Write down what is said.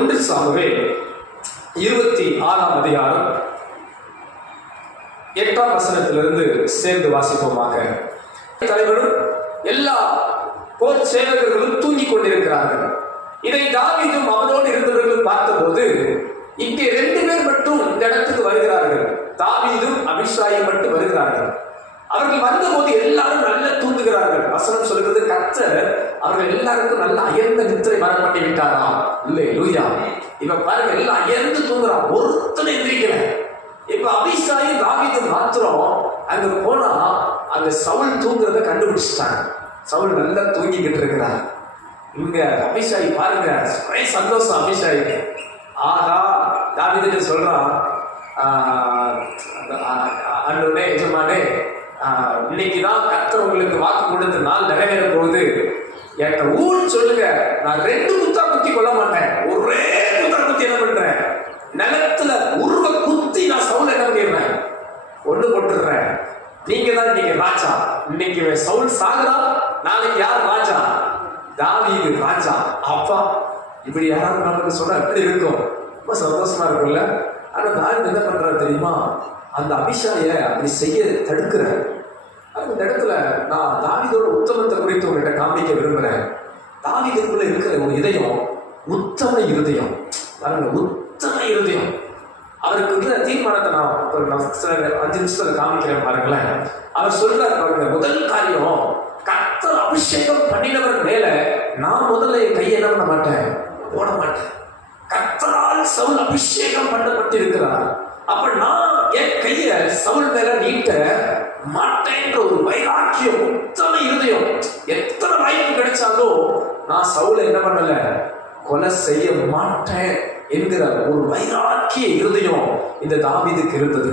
1 Samuel 26ஆம் அதிகாரம் 8ஆம் வசனத்திலிருந்து சேர்ந்து வாசிப்போமாக. தலைவரும் எல்லா போர் சேவகர்களும் தூங்கிக் கொண்டிருக்கிறார்கள். இதை தாவீதும் அவனோடு இருந்தவர்களும் பார்த்தபோது, இங்கே 2 பேர் மட்டும் இந்த இடத்துக்கு வருகிறார்கள். தாவீதும் அபிஷாயும் மட்டும் வருகிறார்கள். அவர்கள் வந்தபோது எல்லாரும் நல்ல தூங்குகிறார்கள். வசனம் சொல்கிறது, கர்த்தர் அவர்கள் எல்லாருக்கும் நல்ல அயர்ந்த நித்திரை வரப்பட்டு விட்டாராம். அல்லேலூயா. இப்ப பாருங்க, எல்லாம் அயர்ந்து தூங்குறான், ஒருத்தனை எந்திரிக்கல. இப்ப அபிஷாயும் தாவீதும் மாத்திரம் அங்க போனா அந்த சவுல் தூங்குறத கண்டுபிடிச்சிட்டாங்க. சவுல் நல்லா தூங்கிக்கிட்டு இருக்கிறார். இங்க அபிஷாயி பாருங்க, ஒரே சந்தோஷம் அபிஷாயிக்கு. ஆகா, தாவீது சொல்றான், அன்றுடனே எஜமானே, இன்னைக்குதான் கர்த்தர் உங்களுக்கு வாக்கு கொடுத்த நாள் நிறைவேற போகுது. என்கிட்ட ஊர் சொல்லுங்க, நான் 2 குத்தா குத்தி கொள்ள மாட்டேன். ஒரே குத்தா குத்தி என்ன பண்றேன், நிலத்துல உருவ குத்தி நான் சவுல் என்ன பண்ணிடுறேன், ஒண்ணு போட்டுடுறேன். நீங்க தான் இன்னைக்கு ராஜா. இன்னைக்கு சவுல் சாகுறா, நாளைக்கு யார் ராஜா? தாவீது ராஜா. அப்பா, இப்படி யாராவது நமக்கு சொன்னா எப்படி இருக்கும்? ரொம்ப சந்தோஷமா இருக்கும்ல. ஆனா தாவீது என்ன பண்றாரு தெரியுமா? அந்த அபிஷாய அப்படி செய்ய தடுக்கிற. அந்த இடத்துல நான் தாவீதோட உத்தமத்தை குறித்து உங்கள்கிட்ட காமிக்க விரும்புறேன். தாவீதுக்குள்ள இருக்கிற ஒரு இதயம் உத்தம இருதயம். பாருங்க, உத்தம இருதயம். அவருக்கு இருக்கிற தீர்மானத்தை நான் சில 5 நிமிஷத்துல காமிக்கிறேன் பாருங்களேன். அவர் சொல்றாரு பாருங்க, முதல் காரியம், கர்த்தர் அபிஷேகம் பண்ணினவர் மேல நான் முதல்ல என் கையை என்ன பண்ண மாட்டேன், போட மாட்டேன். கர்த்தரால் சவுல் அபிஷேகம் பண்ணப்பட்டிருக்கிறார். அப்ப நான் என் கைய சவுல் மேல நீட்ட மாட்டேன்ற ஒரு வைராக்கியம், உத்தம இருதயம். எத்தனை வாய்ப்பு கிடைச்சாலும் நான் சவுலை என்ன பண்ணல, கொலை செய்ய மாட்டேன் என்கிற ஒரு வைராக்கிய இருதயம் இந்த தாவீதுக்கு இருந்தது.